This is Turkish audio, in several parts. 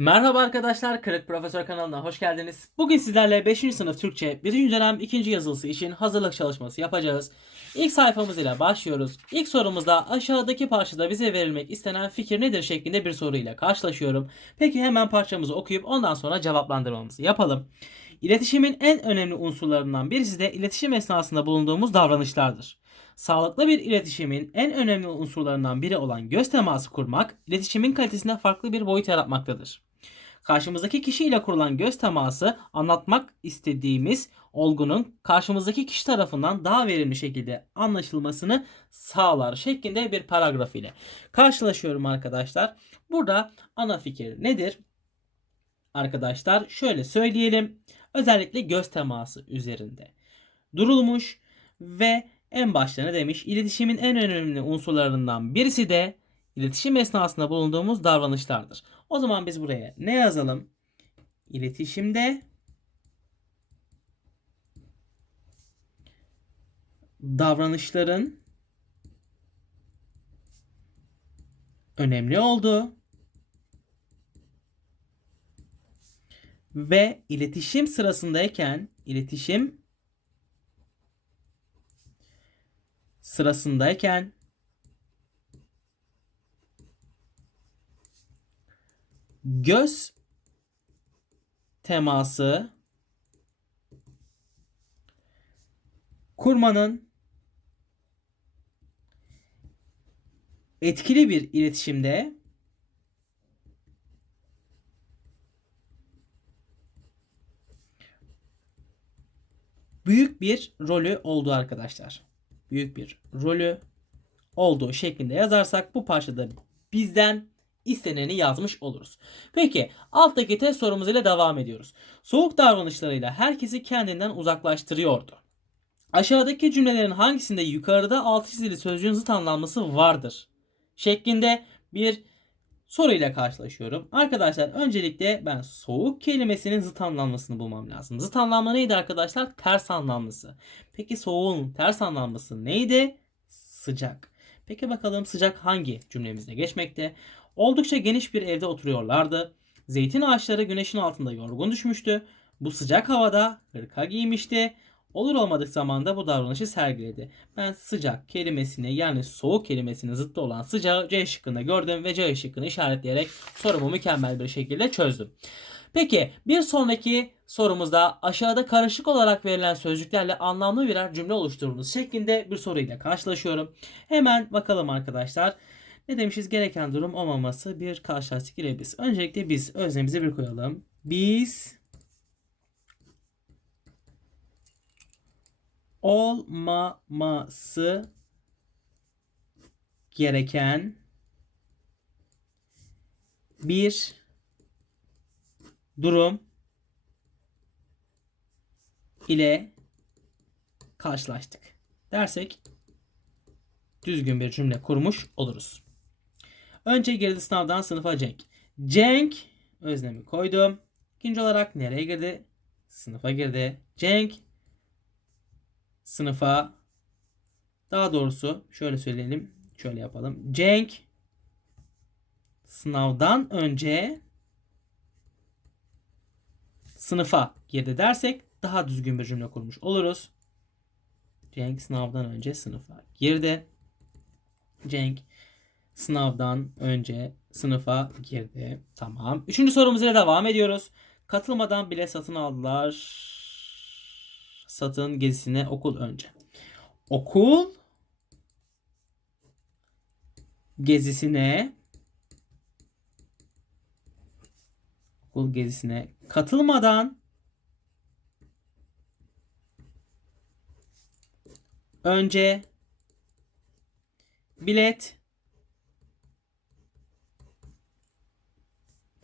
Merhaba arkadaşlar, Kırık Profesör kanalına hoş geldiniz. Bugün sizlerle 5. sınıf Türkçe 1. dönem 2. yazılısı için hazırlık çalışması yapacağız. İlk sayfamız ile başlıyoruz. İlk sorumuzda aşağıdaki parçada bize verilmek istenen fikir nedir şeklinde bir soruyla karşılaşıyorum. Peki hemen parçamızı okuyup ondan sonra cevaplandırmamızı yapalım. İletişimin en önemli unsurlarından birisi de iletişim esnasında bulunduğumuz davranışlardır. Sağlıklı bir iletişimin en önemli unsurlarından biri olan göz teması kurmak, iletişimin kalitesinde farklı bir boyut yaratmaktadır. Karşımızdaki kişiyle kurulan göz teması anlatmak istediğimiz olgunun karşımızdaki kişi tarafından daha verimli şekilde anlaşılmasını sağlar şeklinde bir paragraf ile karşılaşıyorum arkadaşlar. Burada ana fikir nedir? Arkadaşlar şöyle söyleyelim. Özellikle göz teması üzerinde durulmuş ve en başta ne demiş? İletişimin en önemli unsurlarından birisi de iletişim esnasında bulunduğumuz davranışlardır. O zaman biz buraya ne yazalım? İletişimde davranışların önemli olduğu ve iletişim sırasındayken iletişim sırasındayken göz teması kurmanın etkili bir iletişimde büyük bir rolü oldu arkadaşlar. Büyük bir rolü olduğu şeklinde yazarsak bu parçada bizden isteneni yazmış oluruz. Peki alttaki test sorumuz ile devam ediyoruz. Soğuk davranışlarıyla herkesi kendinden uzaklaştırıyordu. Aşağıdaki cümlelerin hangisinde yukarıda altı çizili sözcüğün zıt anlamlısı vardır? Şeklinde bir soruyla karşılaşıyorum. Arkadaşlar öncelikle ben soğuk kelimesinin zıt anlamlısını bulmam lazım. Zıt anlamlı neydi arkadaşlar? Ters anlamlısı. Peki soğuğun ters anlamlısı neydi? Sıcak. Peki bakalım sıcak hangi cümlemizde geçmekte? Oldukça geniş bir evde oturuyorlardı. Zeytin ağaçları güneşin altında yorgun düşmüştü. Bu sıcak havada hırka giymişti. Olur olmadık zamanda bu davranışı sergiledi. Ben sıcak kelimesini yani soğuk kelimesinin zıttı olan sıcağı C şıkkında gördüm ve C şıkkını işaretleyerek sorumu mükemmel bir şekilde çözdüm. Peki bir sonraki sorumuzda aşağıda karışık olarak verilen sözcüklerle anlamlı birer cümle oluşturunuz şeklinde bir soruyla karşılaşıyorum. Hemen bakalım arkadaşlar. Ne demişiz? Gereken durum olmaması bir karşılaştık ile biz. Öncelikle biz öznemize bir koyalım. Biz olmaması gereken bir durum ile karşılaştık dersek düzgün bir cümle kurmuş oluruz. Önce girdi sınavdan sınıfa Cenk. Cenk öznemi koydum. İkinci olarak nereye girdi? Sınıfa girdi. Cenk sınıfa daha doğrusu şöyle söyleyelim. Şöyle yapalım. Cenk sınavdan önce sınıfa girdi dersek daha düzgün bir cümle kurmuş oluruz. Cenk sınavdan önce sınıfa girdi. Cenk sınavdan önce sınıfa girdi. Tamam. Üçüncü sorumuz ile devam ediyoruz. Katılmadan bile satın aldılar. Satın gezisine okul önce. Okul gezisine okul gezisine katılmadan önce bilet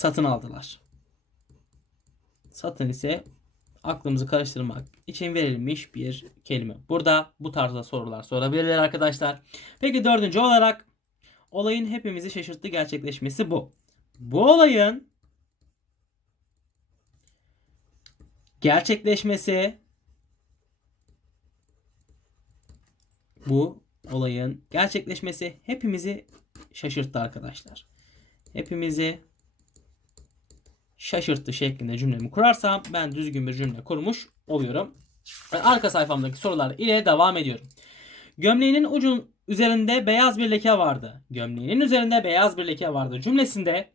satın aldılar. Satın ise aklımızı karıştırmak için verilmiş bir kelime. Burada bu tarzda sorular sorabilirler arkadaşlar. Peki dördüncü olarak olayın hepimizi şaşırttı gerçekleşmesi bu. Bu olayın gerçekleşmesi bu olayın gerçekleşmesi hepimizi şaşırttı arkadaşlar. Hepimizi şaşırttı şeklinde cümlemi kurarsam ben düzgün bir cümle kurmuş oluyorum. Arka sayfamdaki sorular ile devam ediyorum. Gömleğinin ucun üzerinde beyaz bir leke vardı. Gömleğinin üzerinde beyaz bir leke vardı cümlesinde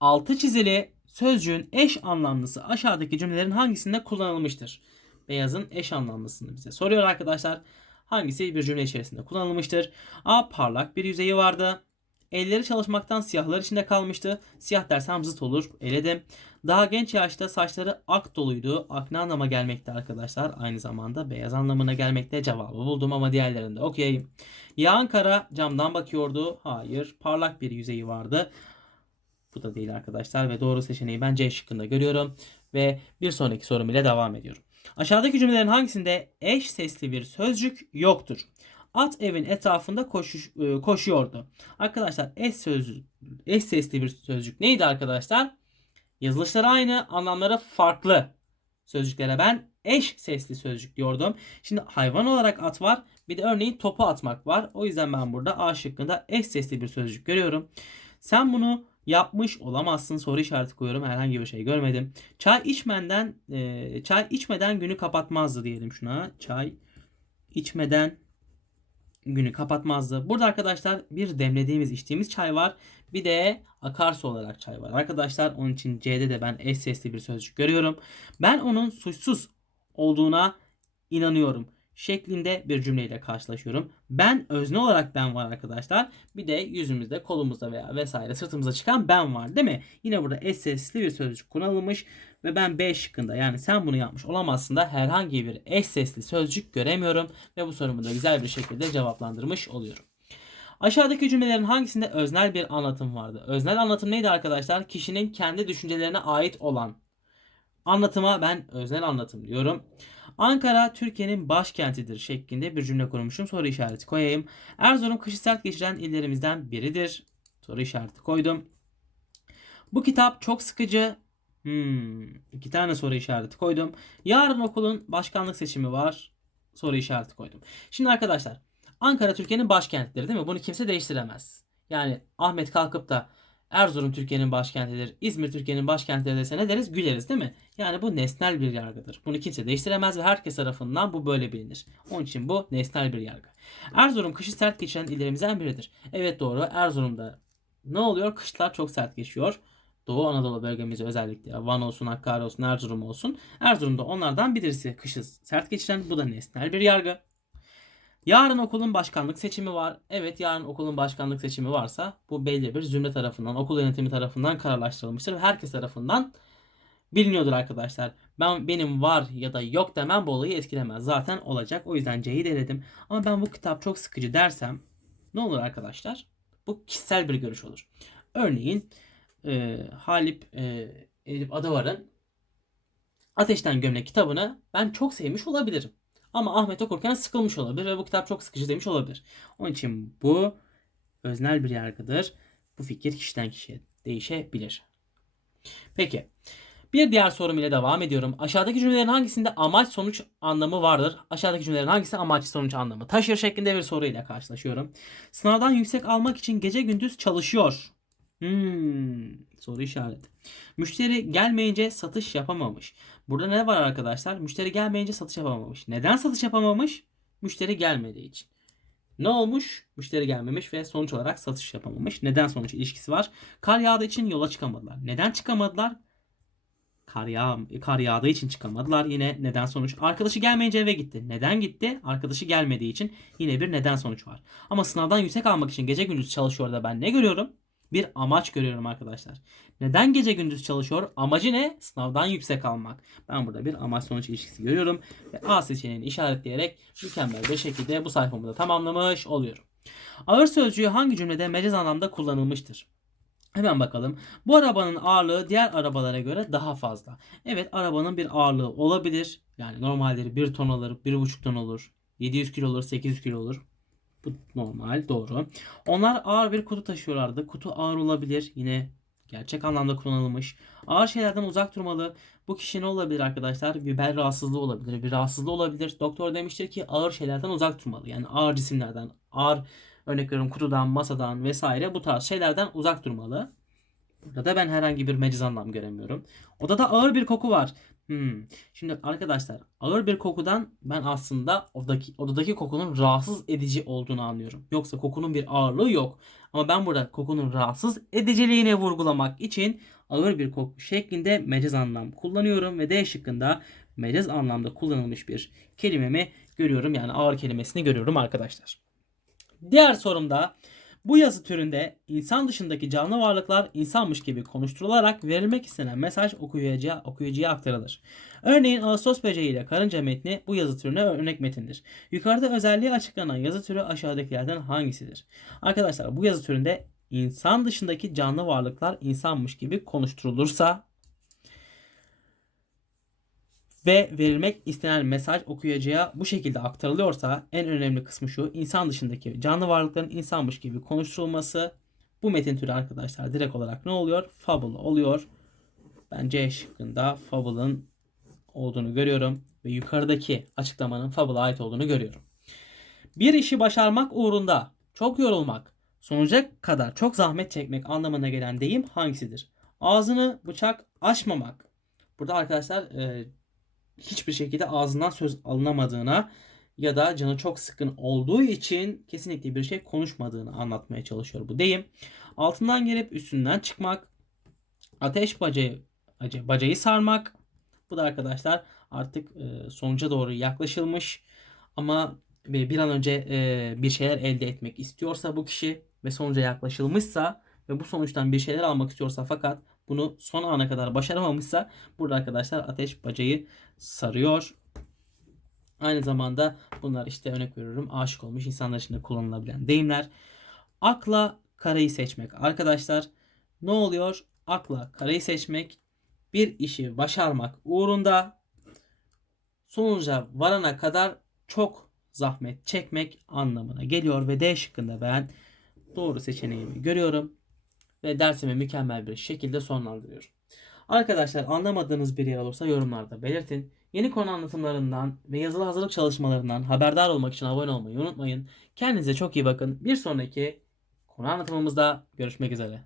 altı çizili sözcüğün eş anlamlısı aşağıdaki cümlelerin hangisinde kullanılmıştır? Beyazın eş anlamlısını bize soruyor arkadaşlar. Hangisi bir cümle içerisinde kullanılmıştır? A. Parlak bir yüzeyi vardı. Elleri çalışmaktan siyahlar içinde kalmıştı. Siyah dersem zıt olur. Eledim. Daha genç yaşta saçları ak doluydu. Ak ne anlama gelmekte arkadaşlar? Aynı zamanda beyaz anlamına gelmekte cevabı buldum ama diğerlerinde okuyayım. Yağan kara camdan bakıyordu. Hayır. Parlak bir yüzeyi vardı. Bu da değil arkadaşlar ve doğru seçeneği ben C şıkkında görüyorum. Ve bir sonraki sorum ile devam ediyorum. Aşağıdaki cümlelerin hangisinde eş sesli bir sözcük yoktur? At evin etrafında koşuş, e, koşuyordu. Arkadaşlar eş sözcük, eş sesli bir sözcük neydi arkadaşlar? Yazılışları aynı, anlamları farklı. Sözcüklere ben eş sesli sözcük diyordum. Şimdi hayvan olarak at var. Bir de örneğin topu atmak var. O yüzden ben burada A şıkkında eş sesli bir sözcük görüyorum. Sen bunu yapmış olamazsın soru işareti koyuyorum. Herhangi bir şey görmedim. Çay içmeden e, çay içmeden günü kapatmazdı diyelim şuna. Çay içmeden günü kapatmazdı. Burada arkadaşlar bir demlediğimiz içtiğimiz çay var. Bir de akarsu olarak çay var. Arkadaşlar onun için C'de de ben eş sesli bir sözcük görüyorum. Ben onun suçsuz olduğuna inanıyorum şeklinde bir cümleyle karşılaşıyorum. Ben özne olarak ben var arkadaşlar. Bir de yüzümüzde, kolumuzda veya vesaire sırtımıza çıkan ben var değil mi? Yine burada eş sesli bir sözcük kullanılmış ve ben B şıkkında yani sen bunu yapmış olamazsın da herhangi bir eş sesli sözcük göremiyorum ve bu sorumu da güzel bir şekilde cevaplandırmış oluyorum. Aşağıdaki cümlelerin hangisinde öznel bir anlatım vardı? Öznel anlatım neydi arkadaşlar? Kişinin kendi düşüncelerine ait olan anlatıma ben öznel anlatım diyorum. Ankara Türkiye'nin başkentidir şeklinde bir cümle kurmuşum. Soru işareti koyayım. Erzurum kışı sert geçiren illerimizden biridir. Soru işareti koydum. Bu kitap çok sıkıcı. Hmm, iki tane soru işareti koydum. Yarın okulun başkanlık seçimi var. Soru işareti koydum. Şimdi arkadaşlar Ankara Türkiye'nin başkentidir değil mi? Bunu kimse değiştiremez. Yani Ahmet kalkıp da Erzurum Türkiye'nin başkentidir, İzmir Türkiye'nin başkentidir dese ne deriz? Güleriz değil mi? Yani bu nesnel bir yargıdır. Bunu kimse değiştiremez ve herkes tarafından bu böyle bilinir. Onun için bu nesnel bir yargı. Erzurum kışı sert geçiren illerimizden biridir. Evet doğru. Erzurum'da ne oluyor? Kışlar çok sert geçiyor. Doğu Anadolu bölgemizi özellikle Van olsun, Hakkari olsun, Erzurum olsun. Erzurum'da onlardan birisi kışı sert geçiren bu da nesnel bir yargı. Yarın okulun başkanlık seçimi var. Evet yarın okulun başkanlık seçimi varsa bu belli bir zümre tarafından, okul yönetimi tarafından kararlaştırılmıştır herkes tarafından biliniyordur arkadaşlar. Ben benim var ya da yok demem bu olayı etkilemez. Zaten olacak. O yüzden C'yi denedim. Ama ben bu kitap çok sıkıcı dersem ne olur arkadaşlar? Bu kişisel bir görüş olur. Örneğin e, Halip e, Edip Adavar'ın Ateşten Gömlek kitabını ben çok sevmiş olabilirim. Ama Ahmet okurken sıkılmış olabilir ve bu kitap çok sıkıcı demiş olabilir. Onun için bu öznel bir yargıdır. Bu fikir kişiden kişiye değişebilir. Peki. Bir diğer sorum ile devam ediyorum. Aşağıdaki cümlelerin hangisinde amaç sonuç anlamı vardır? Aşağıdaki cümlelerin hangisi amaç sonuç anlamı taşır şeklinde bir soruyla karşılaşıyorum. Sınavdan yüksek almak için gece gündüz çalışıyor. Hmm, soru işareti. Müşteri gelmeyince satış yapamamış. Burada ne var arkadaşlar? Müşteri gelmeyince satış yapamamış. Neden satış yapamamış? Müşteri gelmediği için. Ne olmuş? Müşteri gelmemiş ve sonuç olarak satış yapamamış. Neden sonuç ilişkisi var? Kar yağdığı için yola çıkamadılar. Neden çıkamadılar? Kar, yağ, kar yağdığı için çıkamadılar. Yine neden sonuç. Arkadaşı gelmeyince eve gitti. Neden gitti? Arkadaşı gelmediği için yine bir neden sonuç var. Ama sınavdan yüksek almak için gece gündüz çalışıyor da ben ne görüyorum? Bir amaç görüyorum arkadaşlar. Neden gece gündüz çalışıyor? Amacı ne? Sınavdan yüksek almak. Ben burada bir amaç sonuç ilişkisi görüyorum. Ve A seçeneğini işaretleyerek mükemmel bir şekilde bu sayfamı da tamamlamış oluyorum. Ağır sözcüğü hangi cümlede mecaz anlamda kullanılmıştır? Hemen bakalım. Bu arabanın ağırlığı diğer arabalara göre daha fazla. Evet arabanın bir ağırlığı olabilir. Yani normalleri 1 ton olur, 1,5 ton olur. 700 kilo olur, 800 kilo olur. Bu normal doğru. Onlar ağır bir kutu taşıyorlardı. Kutu ağır olabilir. Yine gerçek anlamda kullanılmış. Ağır şeylerden uzak durmalı. Bu kişi ne olabilir arkadaşlar? Bir bel rahatsızlığı olabilir. Bir rahatsızlığı olabilir. Doktor demiştir ki ağır şeylerden uzak durmalı. Yani ağır cisimlerden, ağır örnek veriyorum kutudan, masadan vesaire bu tarz şeylerden uzak durmalı. Burada da ben herhangi bir meciz anlam göremiyorum. Odada ağır bir koku var. Hmm. Şimdi arkadaşlar ağır bir kokudan ben aslında odadaki, odadaki kokunun rahatsız edici olduğunu anlıyorum. Yoksa kokunun bir ağırlığı yok. Ama ben burada kokunun rahatsız ediciliğini vurgulamak için ağır bir koku şeklinde mecaz anlam kullanıyorum ve D şıkkında mecaz anlamda kullanılmış bir kelimemi görüyorum. Yani ağır kelimesini görüyorum arkadaşlar. Diğer sorumda bu yazı türünde insan dışındaki canlı varlıklar insanmış gibi konuşturularak verilmek istenen mesaj okuyucuya, okuyucuya aktarılır. Örneğin Ağustos böceği ile karınca metni bu yazı türüne örnek metindir. Yukarıda özelliği açıklanan yazı türü aşağıdakilerden hangisidir? Arkadaşlar bu yazı türünde insan dışındaki canlı varlıklar insanmış gibi konuşturulursa ve verilmek istenen mesaj okuyucuya bu şekilde aktarılıyorsa en önemli kısmı şu. insan dışındaki canlı varlıkların insanmış gibi konuşturulması. Bu metin türü arkadaşlar direkt olarak ne oluyor? Fable oluyor. Ben C şıkkında Fable'ın olduğunu görüyorum ve yukarıdaki açıklamanın Fable'a ait olduğunu görüyorum. Bir işi başarmak uğrunda çok yorulmak, sonuca kadar çok zahmet çekmek anlamına gelen deyim hangisidir? Ağzını bıçak açmamak. Burada arkadaşlar e, hiçbir şekilde ağzından söz alınamadığına ya da canı çok sıkın olduğu için kesinlikle bir şey konuşmadığını anlatmaya çalışıyor bu deyim. Altından gelip üstünden çıkmak, ateş bacayı, bacayı sarmak. Bu da arkadaşlar artık e, sonuca doğru yaklaşılmış ama bir bir an önce e, bir şeyler elde etmek istiyorsa bu kişi ve sonuca yaklaşılmışsa ve bu sonuçtan bir şeyler almak istiyorsa fakat bunu son ana kadar başaramamışsa burada arkadaşlar ateş bacayı sarıyor. Aynı zamanda bunlar işte örnek veriyorum aşık olmuş insanlar için de kullanılabilen deyimler. Akla karayı seçmek. Arkadaşlar ne oluyor? Akla karayı seçmek bir işi başarmak uğrunda sonuca varana kadar çok zahmet çekmek anlamına geliyor ve D şıkkında ben doğru seçeneğimi görüyorum ve dersimi mükemmel bir şekilde sonlandırıyorum. Arkadaşlar anlamadığınız bir yer olursa yorumlarda belirtin. Yeni konu anlatımlarından ve yazılı hazırlık çalışmalarından haberdar olmak için abone olmayı unutmayın. Kendinize çok iyi bakın. Bir sonraki konu anlatımımızda görüşmek üzere.